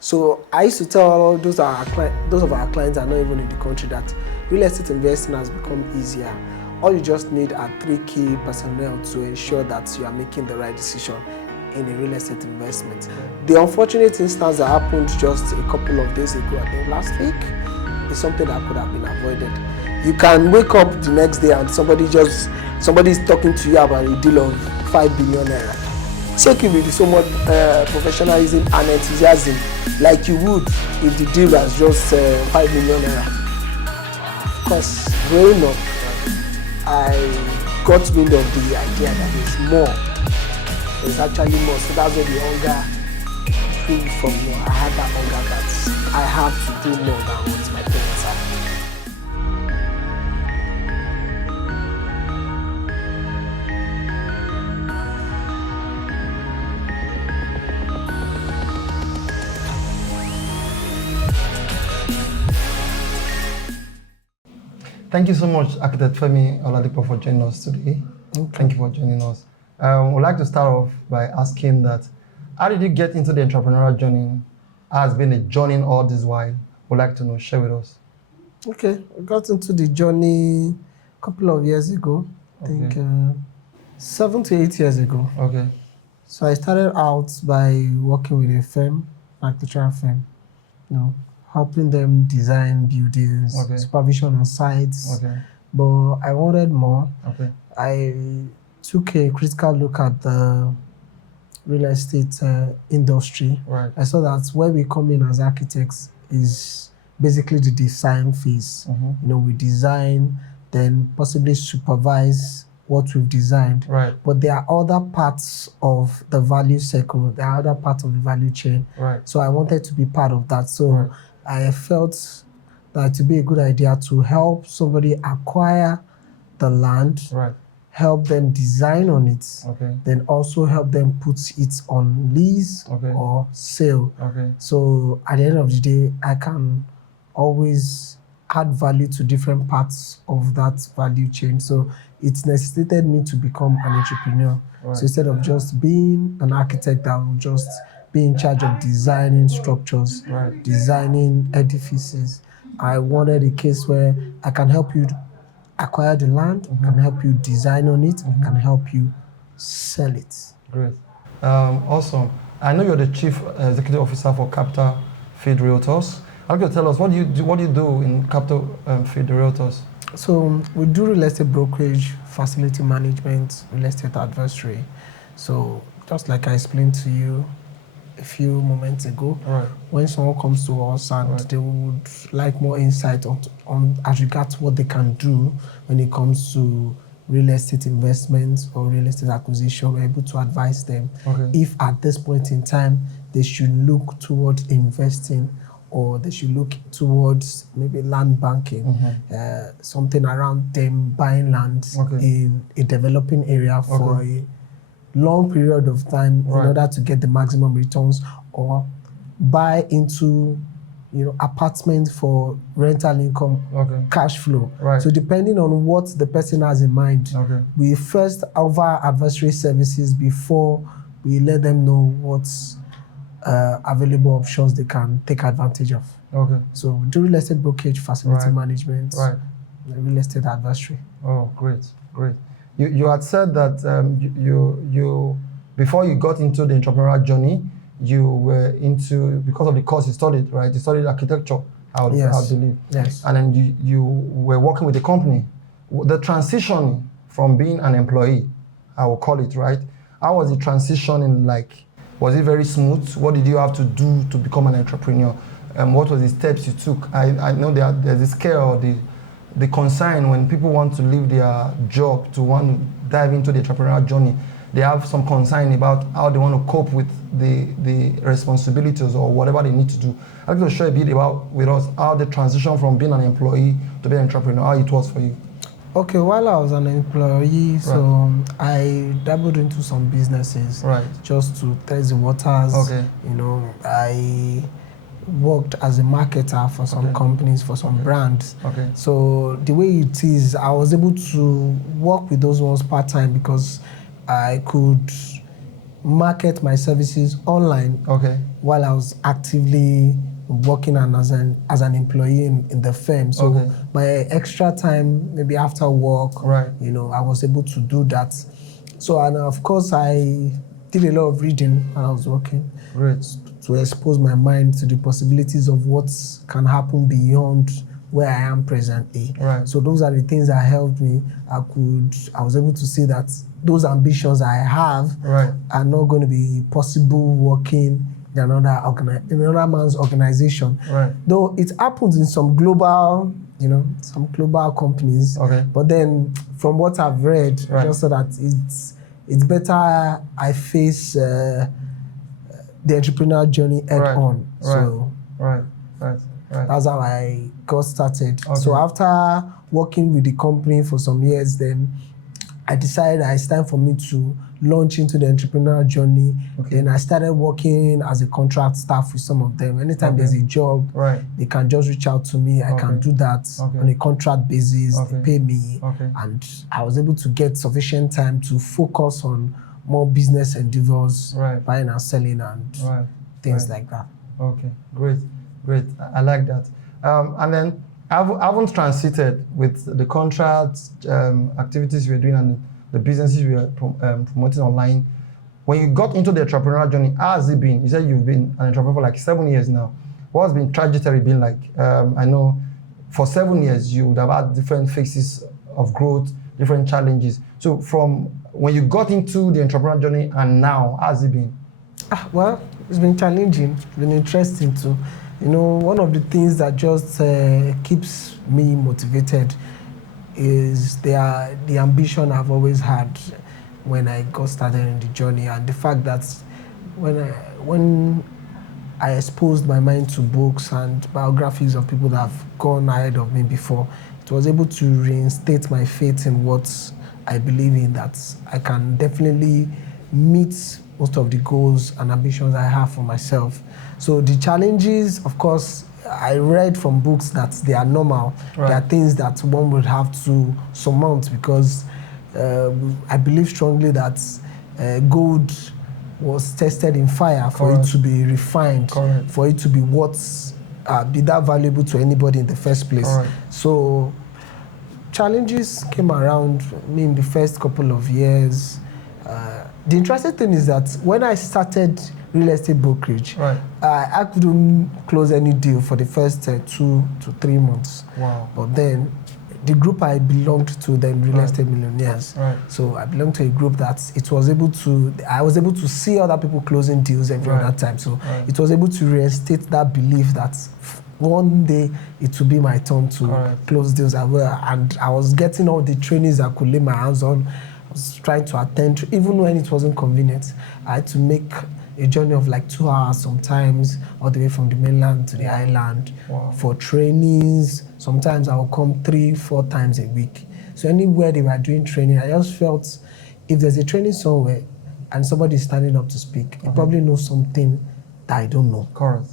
So I used to tell those of our clients are not even in the country that real estate investing has become easier. All you just need are 3 key personnel to ensure that you are making the right decision in a real estate investment. The unfortunate instance that happened just a couple of days ago, I think last week, is something that could have been avoided. You can wake up the next day and somebody is talking to you about a deal of 5 billion naira. Take it with so much professionalism and enthusiasm, like you would if the deal was just 5 million naira. Of course, growing up, I got wind of the idea that there's more. There's actually more. So that's where the hunger came from. I had that hunger that I have to do more than what my parents have. Thank you so much, Architect Femi Oladipo, for joining us today. Okay. Thank you for joining us. We'd like to start off by asking that, how did you get into the entrepreneurial journey? Has been a journey all this while? We'd like to know, share with us. Okay, I got into the journey a couple of years ago. I think 7 to 8 years ago. Okay. So I started out by working with a firm, architectural firm, helping them design buildings, supervision on sites. Okay. But I wanted more. Okay. I took a critical look at the real estate industry. Right. I saw that where we come in as architects is basically the design phase. Mm-hmm. We design, then possibly supervise what we've designed. Right. But there are other parts of the value cycle. There are other parts of the value chain. Right. So I wanted to be part of that. So I felt that it would be a good idea to help somebody acquire the land, help them design on it, then also help them put it on lease or sale. So at the end of the day, I can always add value to different parts of that value chain. So it necessitated me to become an entrepreneur. So instead of just being an architect that will just be in charge of designing structures, designing edifices, I wanted a case where I can help you acquire the land, can help you design on it, can help you sell it. Great. Awesome. I know you're the Chief Executive Officer for Capital Fields Realtors. I'd like to tell us, what do you do in Capital Fields Realtors? So we do real estate brokerage, facility management, real estate advisory. So just like I explained to you a few moments ago, when someone comes to us and they would like more insight on as regards what they can do when it comes to real estate investments or real estate acquisition, we're able to advise them if at this point in time they should look towards investing or they should look towards maybe land banking, something around them buying land in a developing area for a long period of time in order to get the maximum returns, or buy into apartments for rental income, cash flow. So depending on what the person has in mind, we first offer advisory services before we let them know what's available options they can take advantage of. So we do real estate brokerage, facility management, real estate advisory. Oh, great. You had said that you before you got into the entrepreneurial journey, you were into, because of the course you studied, right? You studied architecture, I believe. Yes. And then you were working with a company. The transition from being an employee, I will call it, right? How was the transitioning like? Was it very smooth? What did you have to do to become an entrepreneur? What were the steps you took? I know there's this scare or the concern when people want to leave their job to want to dive into the entrepreneurial journey. They have some concern about how they want to cope with the responsibilities or whatever they need to do. I'd like to share a bit with us how the transition from being an employee to being an entrepreneur, how it was for you. Okay, while I was an employee, so I dabbled into some businesses just to test the waters. I worked as a marketer for some companies, for some brands. So the way it is, I was able to work with those ones part-time because I could market my services online while I was actively working as an employee in the firm. So my extra time, maybe after work, you know, I was able to do that. So, and of course, I did a lot of reading when I was working. To expose my mind to the possibilities of what can happen beyond where I am presently. So those are the things that helped me. I was able to see that those ambitions I have are not going to be possible working in another man's organization. Though it happens in some global, you know, some global companies. But then from what I've read, just so that it's better I face the entrepreneurial journey head on. So that's how I got started. So after working with the company for some years, then I decided it's time for me to launch into the entrepreneurial journey. Then I started working as a contract staff with some of them. Anytime there's a job, they can just reach out to me. I can do that on a contract basis. They pay me. And I was able to get sufficient time to focus on more business endeavors, buying and selling and things like that. Great. I like that. And then I haven't transited with the contracts, activities we're doing and the businesses we are promoting online. When you got into the entrepreneurial journey, how has it been? You said you've been an entrepreneur for like 7 years now. What has been trajectory been like? I know for 7 years you would have had different phases of growth, different challenges. So from when you got into the entrepreneurial journey and now, how has it been? Well, it's been challenging, it's been interesting too. You know, one of the things that just keeps me motivated is the ambition I've always had when I got started in the journey, and the fact that when I exposed my mind to books and biographies of people that have gone ahead of me before, it was able to reinstate my faith in what I believe in, that I can definitely meet most of the goals and ambitions I have for myself. So the challenges, of course, I read from books that they are normal. They are things that one would have to surmount, because I believe strongly that gold was tested in fire for it to be refined, for it to be be that valuable to anybody in the first place. So challenges came around me in the first couple of years. The interesting thing is that when I started real estate brokerage, I couldn't close any deal for the first 2 to 3 months. But then the group I belonged to, then Real Estate Millionaires. So I belonged to a group that I was able to see other people closing deals every other time. So it was able to reinstate that belief that one day it will be my turn to close deals as well. And I was getting all the trainings I could lay my hands on. I was trying to attend to, even when it wasn't convenient. I had to make a journey of like 2 hours sometimes, all the way from the mainland to the island for trainings. Sometimes I would come 3-4 times a week. So anywhere they were doing training, I just felt if there's a training somewhere and somebody is standing up to speak, they probably know something that I don't know.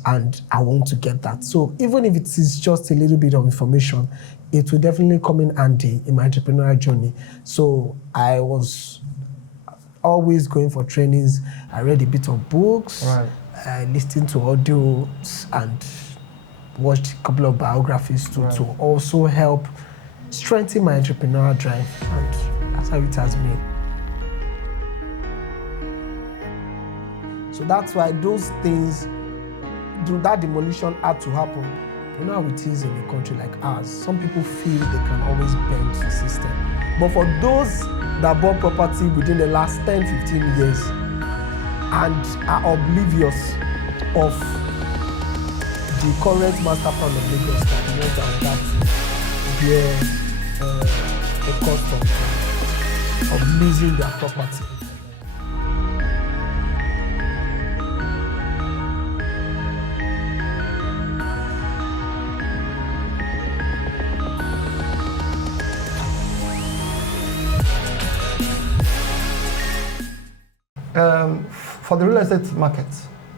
And I want to get that. So even if it is just a little bit of information, it will definitely come in handy in my entrepreneurial journey. So I was always going for trainings. I read a bit of books, I listened to audios and watched a couple of biographies to also help strengthen my entrepreneurial drive, and that's how it has been. So that's why those things, that demolition had to happen. You know how it is in a country like ours. Some people feel they can always bend the system. But for those that bought property within the last 10-15 years and are oblivious of the current master plan of Lagos, that knows that we have to bear the cost of losing their property. For the real estate market,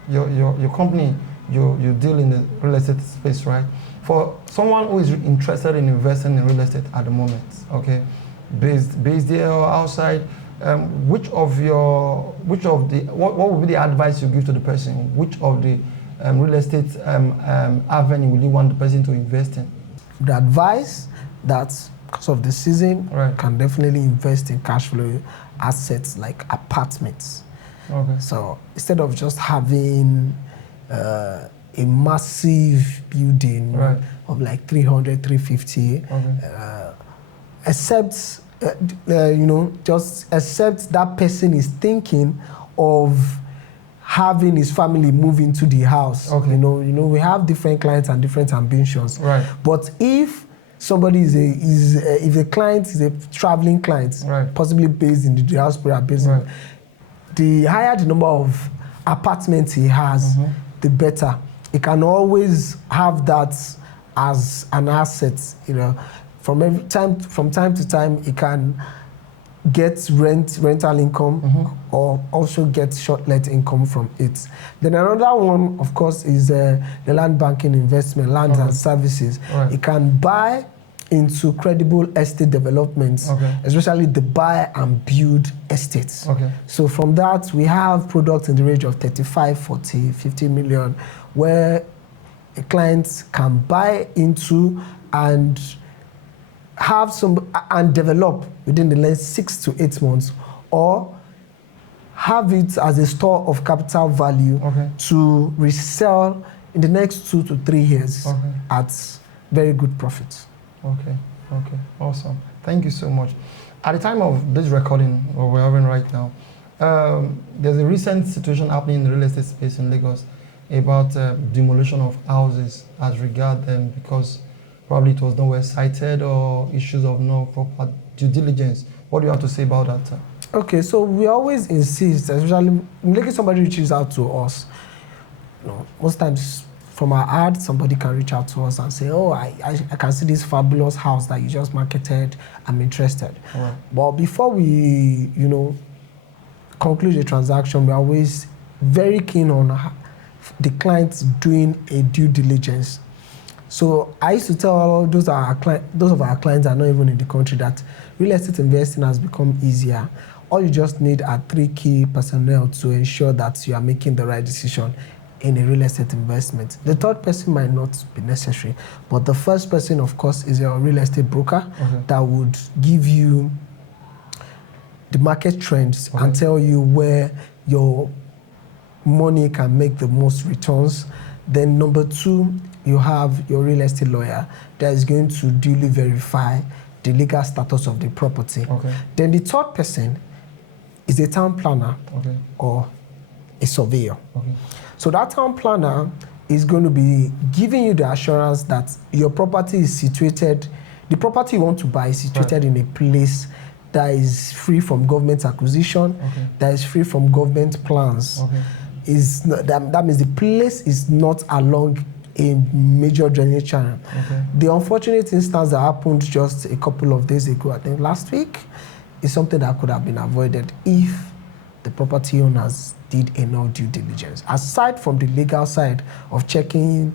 your company, you deal in the real estate space, right? For someone who is interested in investing in real estate at the moment, okay, based there or outside, what would be the advice you give to the person? Which of the real estate avenue will you want the person to invest in? The advice that, because of the season, can definitely invest in cash flow assets like apartments. Okay. So instead of just having a massive building of like 300, 350, except that person is thinking of having his family move into the house. Okay. We have different clients and different ambitions. Right. But if somebody if a client is a traveling client, possibly based in the diaspora, the higher the number of apartments he has, the better. He can always have that as an asset. From time to time, he can get rental income or also get short-let income from it. Then another one, of course, is the land banking investment, land and services. He can buy into credible estate developments, especially the buy and build estates. So from that, we have products in the range of 35, 40, 50 million, where a client can buy into and have some and develop within the next 6 to 8 months, or have it as a store of capital value to resell in the next 2 to 3 years at very good profits. Okay, awesome. Thank you so much. At the time of this recording, what we're having right now, there's a recent situation happening in the real estate space in Lagos about demolition of houses as regard them because probably it was not well cited or issues of no proper due diligence. What do you have to say about that? Okay, so we always insist, especially when somebody reaches out to us, most times from our ad, somebody can reach out to us and say, oh, I can see this fabulous house that you just marketed, I'm interested. But before we, conclude the transaction, we're always very keen on the clients doing a due diligence. So I used to tell those of our clients that are not even in the country that real estate investing has become easier. All you just need are 3 key personnel to ensure that you are making the right decision in a real estate investment. The third person might not be necessary, but the first person, of course, is your real estate broker that would give you the market trends and tell you where your money can make the most returns. Then number 2, you have your real estate lawyer that is going to duly verify the legal status of the property. Then the third person is a town planner or a surveyor. So that town planner is going to be giving you the assurance that your property is situated, the property you want to buy is situated in a place that is free from government acquisition, that is free from government plans. That means the place is not along a major drainage channel. The unfortunate instance that happened just a couple of days ago, I think last week, is something that could have been avoided if the property owners did enough due diligence. Aside from the legal side of checking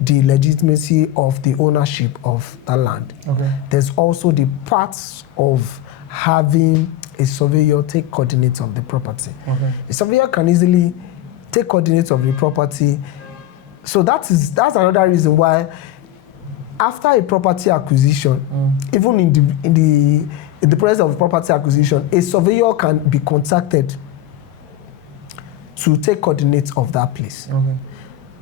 the legitimacy of the ownership of the land, there's also the parts of having a surveyor take coordinates of the property. A surveyor can easily take coordinates of the property. So that's another reason why after a property acquisition, even in the process of property acquisition, a surveyor can be contacted to take coordinates of that place.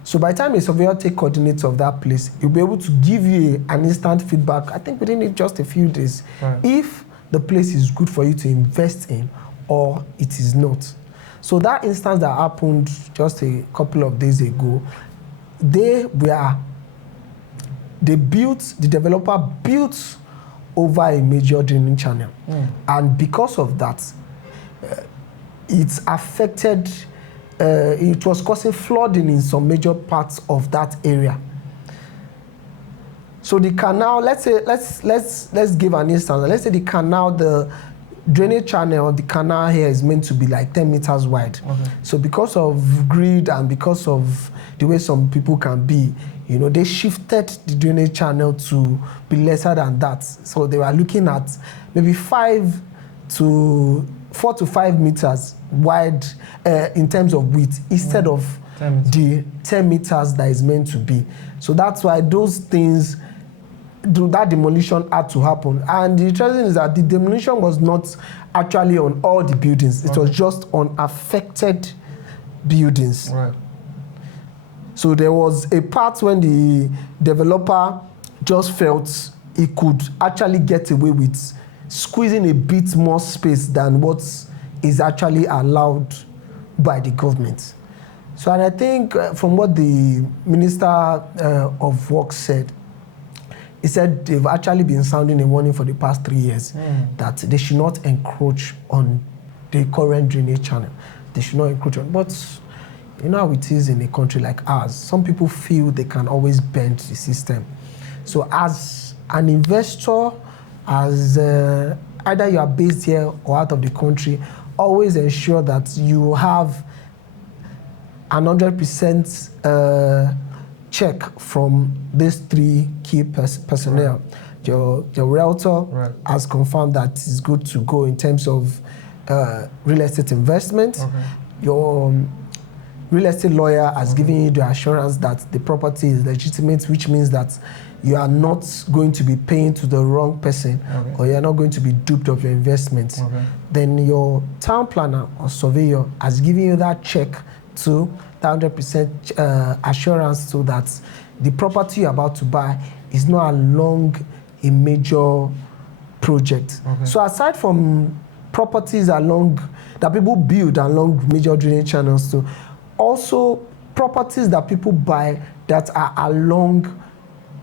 So by the time a surveyor takes coordinates of that place, he'll be able to give you an instant feedback, I think within just a few days, if the place is good for you to invest in or it is not. So that instance that happened just a couple of days ago, the developer built over a major draining channel. And because of that, it's affected, it was causing flooding in some major parts of that area. So the canal, let's give an instance. Let's say the canal, the drainage channel, the canal here is meant to be like 10 meters wide. So because of greed and because of the way some people can be, they shifted the drainage channel to be lesser than that. So they were looking at maybe 5 to 4 to 5 meters wide in terms of width instead of 10 the 10 meters that is meant to be. So that's why those things, that demolition had to happen. And the interesting is that the demolition was not actually on all the buildings. It was just on affected buildings. Right. So there was a part when the developer just felt he could actually get away with squeezing a bit more space than what is actually allowed by the government. So, and I think from what the Minister of Works said, he said they've actually been sounding a warning for the past 3 years that they should not encroach on the current drainage channel. They should not encroach on. But you know how it is in a country like ours. Some people feel they can always bend the system. So as an investor, as either you are based here or out of the country, always ensure that you have 100% check from these 3 key personnel. Your realtor has confirmed that it's good to go in terms of real estate investment. Your real estate lawyer has given you the assurance that the property is legitimate, which means that you are not going to be paying to the wrong person or you are not going to be duped of your investments. Then your town planner or surveyor has given you that check to the 100% assurance so that the property you're about to buy is not along a major project. So aside from properties along that people build along major drainage channels, so also properties that people buy that are along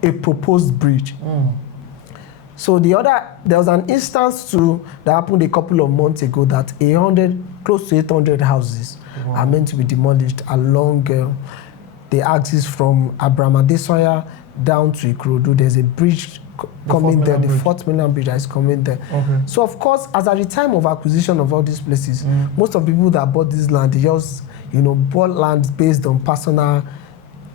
a proposed bridge. So there was an instance too that happened a couple of months ago that close to 800 houses are meant to be demolished along the axis from Abraham Adesoya down to Ikorodu. There's a bridge coming there, the 4th mainland bridge that is coming there. So of course, as at the time of acquisition of all these places, most of the people that bought this land, they just bought land based on personal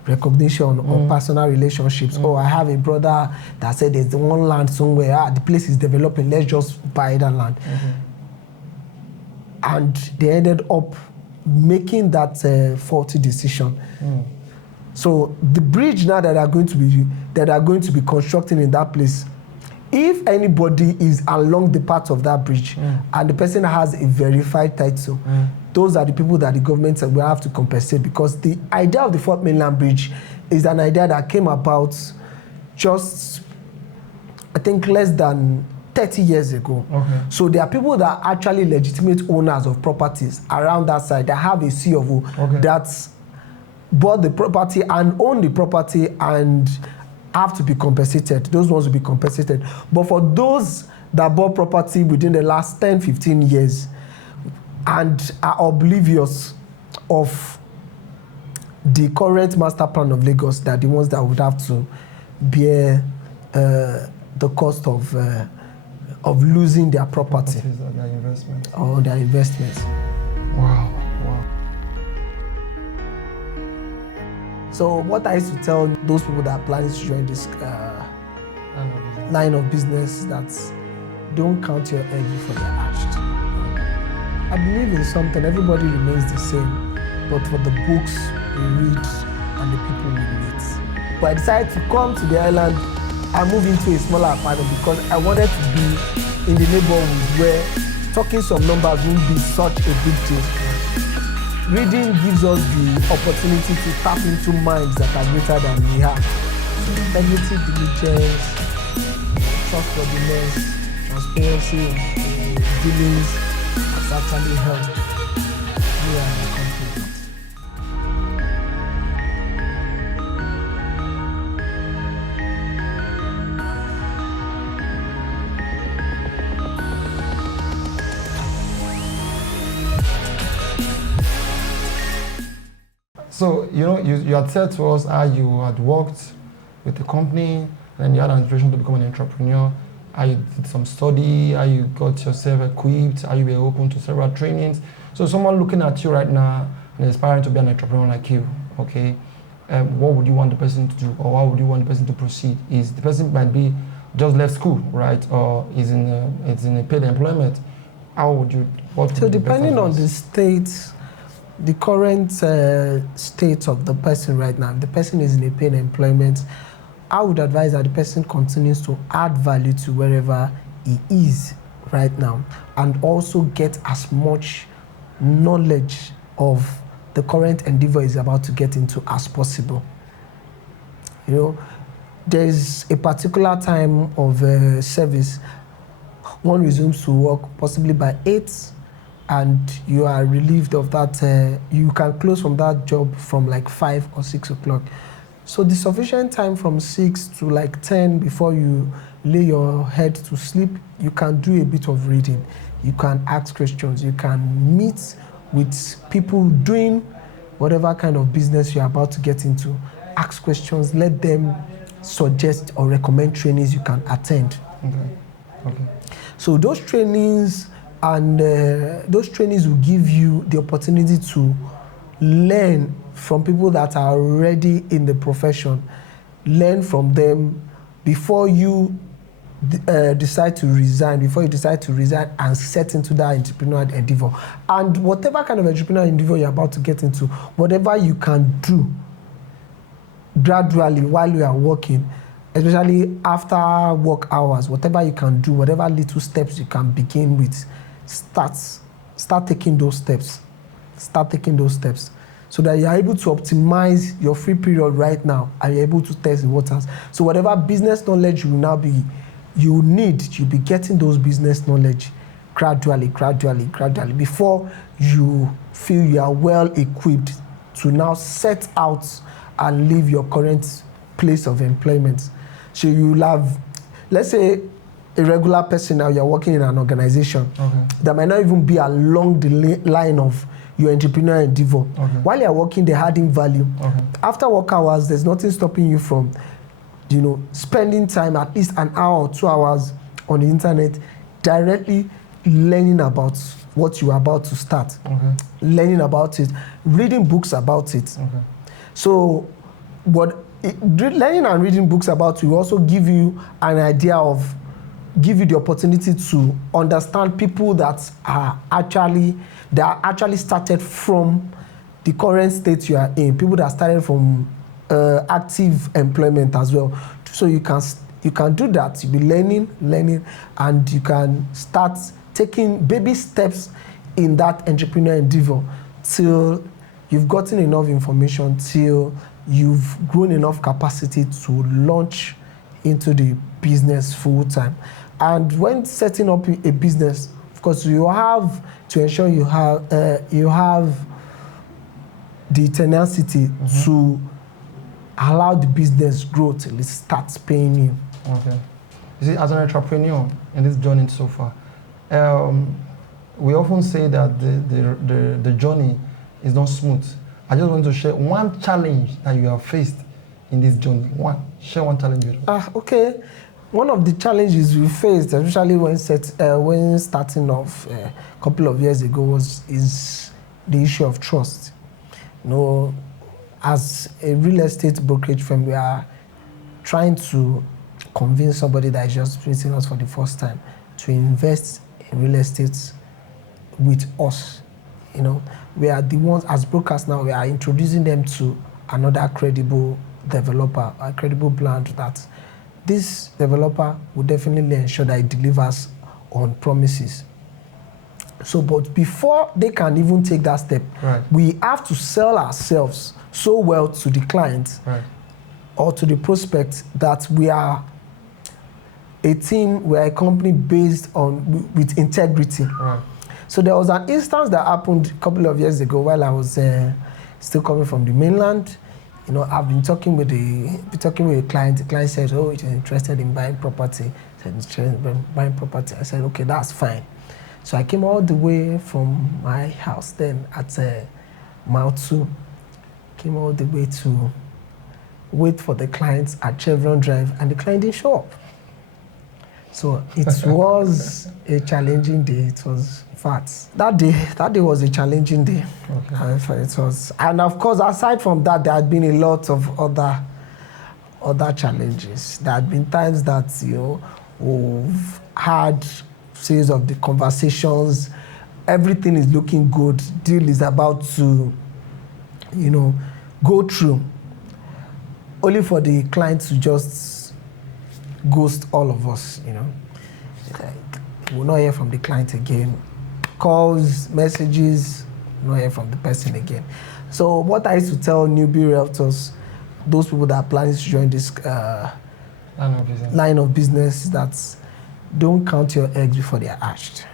recognition or personal relationships. Oh, I have a brother that said there's one land somewhere, the place is developing, let's just buy that land. And they ended up making that faulty decision. So the bridge now that are going to be constructing in that place, if anybody is along the path of that bridge and the person has a verified title, those are the people that the government will have to compensate, because the idea of the 4th mainland bridge is an idea that came about just, I think, less than 30 years ago. So there are people that are actually legitimate owners of properties around that side that have a C of O that bought the property and own the property and have to be compensated. Those ones will be compensated. But for those that bought property within the last 10, 15 years and are oblivious of the current master plan of Lagos, that the ones that would have to bear the cost of losing their property or their investments. Wow. So what I used to tell those people that are planning to join this line of business, that don't count your egg before they're hatched. I believe in something, everybody remains the same, but for the books we read and the people we meet. But I decided to come to the island and move into a smaller apartment because I wanted to be in the neighborhood where talking some numbers won't be such a big deal. Reading gives us the opportunity to tap into minds that are greater than we have. Integrity, diligence, trustworthiness, transparency, dealings has actually helped me and my company. So, you had said to us how you had worked with the company, and you had an inspiration to become an entrepreneur, how you did some study, how you got yourself equipped, how you were open to several trainings. So someone looking at you right now and aspiring to be an entrepreneur like you, okay, what would you want the person to do, or how would you want the person to proceed? Is the person might be just left school, right, or is in a paid employment. How would you? What So would be the best depending on the advice? state, the current state of the person right now, if the person is in a paid employment, I would advise that the person continues to add value to wherever he is right now, and also get as much knowledge of the current endeavor he's about to get into as possible. You know, there's a particular time of service. One resumes to work possibly by 8, and you are relieved of that. You can close from that job from like 5 or 6 o'clock. So the sufficient time from 6 to like 10 before you lay your head to sleep, you can do a bit of reading. You can ask questions. You can meet with people doing whatever kind of business you're about to get into. Ask questions. Let them suggest or recommend trainings you can attend. Okay. So those trainings will give you the opportunity to learn from people that are already in the profession. Learn from them before you decide to resign, and set into that entrepreneurial endeavor. And whatever kind of entrepreneurial endeavor you're about to get into, whatever you can do gradually while you are working, especially after work hours, whatever you can do, whatever little steps you can begin with, start taking those steps. So that you're able to optimize your free period right now, and you're able to test the waters. So whatever business knowledge you'll be getting those business knowledge gradually, before you feel you are well equipped to now set out and leave your current place of employment. So you'll have, let's say, a regular person now, you're working in an organization. That might not even be along the line of your entrepreneurial endeavor. While you're working, they're adding value. After work hours, there's nothing stopping you from, spending time, at least an hour or 2 hours on the internet, directly learning about what you're about to start. Learning about it, reading books about it. So learning and reading books about it will also give you an idea of, give you the opportunity to understand people that are actually started from the current state you are in, people that started from active employment as well. So you can do that. You'll be learning, and you can start taking baby steps in that entrepreneurial endeavor till you've gotten enough information, till you've grown enough capacity to launch into the business full time. And when setting up a business, of course, you have to ensure you have the tenacity to allow the business grow till it starts paying you. Okay. You see, as an entrepreneur in this journey so far, we often say that the journey is not smooth. I just want to share one challenge that you have faced in this journey. Share one challenge with us. Okay. One of the challenges we faced, especially when starting off a couple of years ago, is the issue of trust. As a real estate brokerage firm, we are trying to convince somebody that is just visiting us for the first time to invest in real estate with us. We are the ones, as brokers now, we are introducing them to another credible developer, a credible brand that this developer will definitely ensure that it delivers on promises. So, but before they can even take that step, we have to sell ourselves so well to the client or to the prospect that we are a team, we are a company based on with integrity. So there was an instance that happened a couple of years ago while I was still coming from the mainland. I've been talking with a client. The client said, "Oh, he's interested in buying property." I said, "Okay, that's fine." So I came all the way from my house then at Mile 2. Came all the way to wait for the clients at Chevron Drive, and the client didn't show up. So it was a challenging day. It was facts. That day was a challenging day. It was, and of course, aside from that, there had been a lot of other challenges. There had been times that we've had series of the conversations. Everything is looking good. Deal is about to, go through. Only for the client to just ghost all of us, We'll not hear from the client again. Calls, messages, not hear from the person again. So what I used to tell newbie realtors, those people that are planning to join this line of business, that don't count your eggs before they are hatched.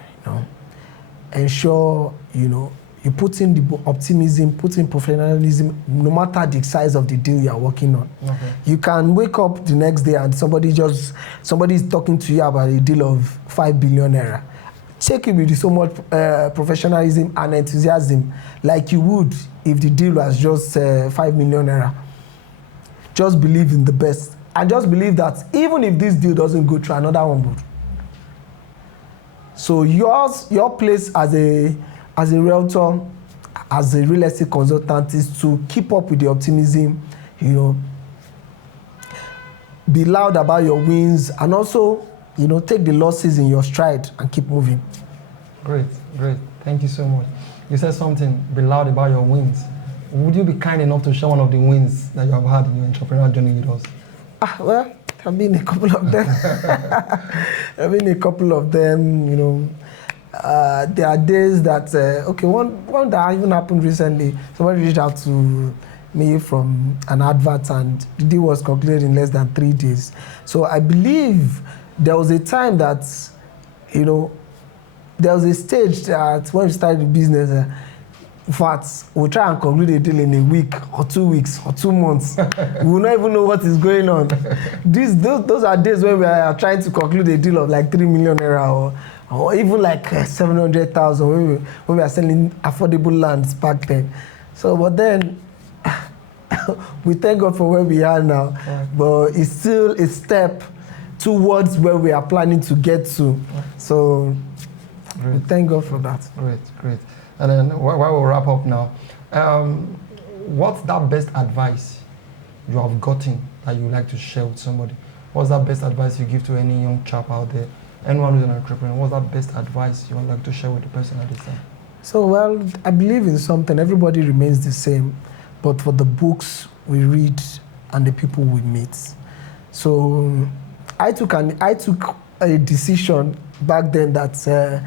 Ensure you put in the optimism, put in professionalism, no matter the size of the deal you are working on. Okay. You can wake up the next day and somebody is talking to you about a deal of 5 billion naira. Take it with so much professionalism and enthusiasm, like you would if the deal was just 5 million naira. Just believe in the best, and just believe that even if this deal doesn't go through, another one would. So your place as a realtor, as a real estate consultant, is to keep up with the optimism, be loud about your wins, and also, take the losses in your stride and keep moving. Great. Thank you so much. You said something, be loud about your wins. Would you be kind enough to share one of the wins that you have had in your entrepreneurial journey with us? Well, there have been a couple of them. There are days that, one that even happened recently, somebody reached out to me from an advert and the deal was concluded in less than 3 days. So I believe there was a time that, there was a stage that when we started the business, in fact, we'll try and conclude a deal in a week or 2 weeks or 2 months. We will not even know what is going on. Those are days when we are trying to conclude a deal of like 3 million naira or even like 700,000 when we are selling affordable lands back then. So, but then we thank God for where we are now. Yeah. But it's still a step towards where we are planning to get to. So, we thank God for that. Great. And then while we'll wrap up now, what's that best advice you have gotten that you would like to share with somebody? What's that best advice you give to any young chap out there? Anyone who's an entrepreneur, what's that best advice you would like to share with the person at this time? So, well, I believe in something. Everybody remains the same, but for the books we read and the people we meet. So I took a decision back then that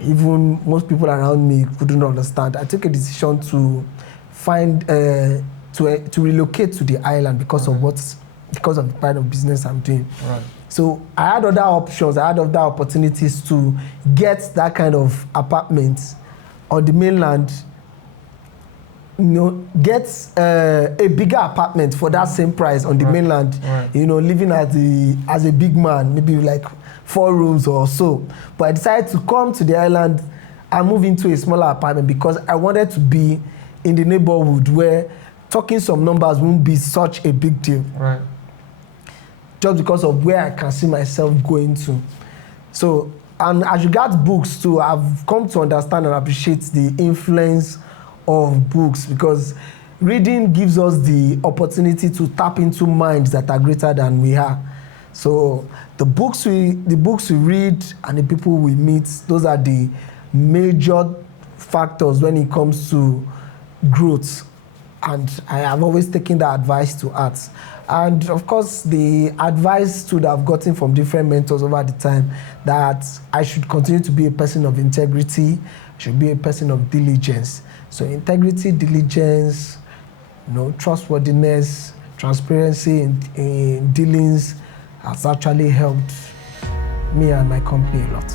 even most people around me couldn't understand. I took a decision to to relocate to the island because of the kind of business I'm doing. Right. So I had other options, I had other opportunities to get that kind of apartment on the mainland, get a bigger apartment for that same price on the mainland, living as a big man, maybe like 4 rooms or so. But I decided to come to the island and move into a smaller apartment because I wanted to be in the neighborhood where talking some numbers won't be such a big deal. Right. Just because of where I can see myself going to. So, and as regards books too, I've come to understand and appreciate the influence of books because reading gives us the opportunity to tap into minds that are greater than we are. So the books we read and the people we meet, those are the major factors when it comes to growth. And I have always taken that advice to heart. And of course, the advice too that I've gotten from different mentors over the time, that I should continue to be a person of integrity, should be a person of diligence. So integrity, diligence, trustworthiness, transparency in dealings has actually helped me and my company a lot.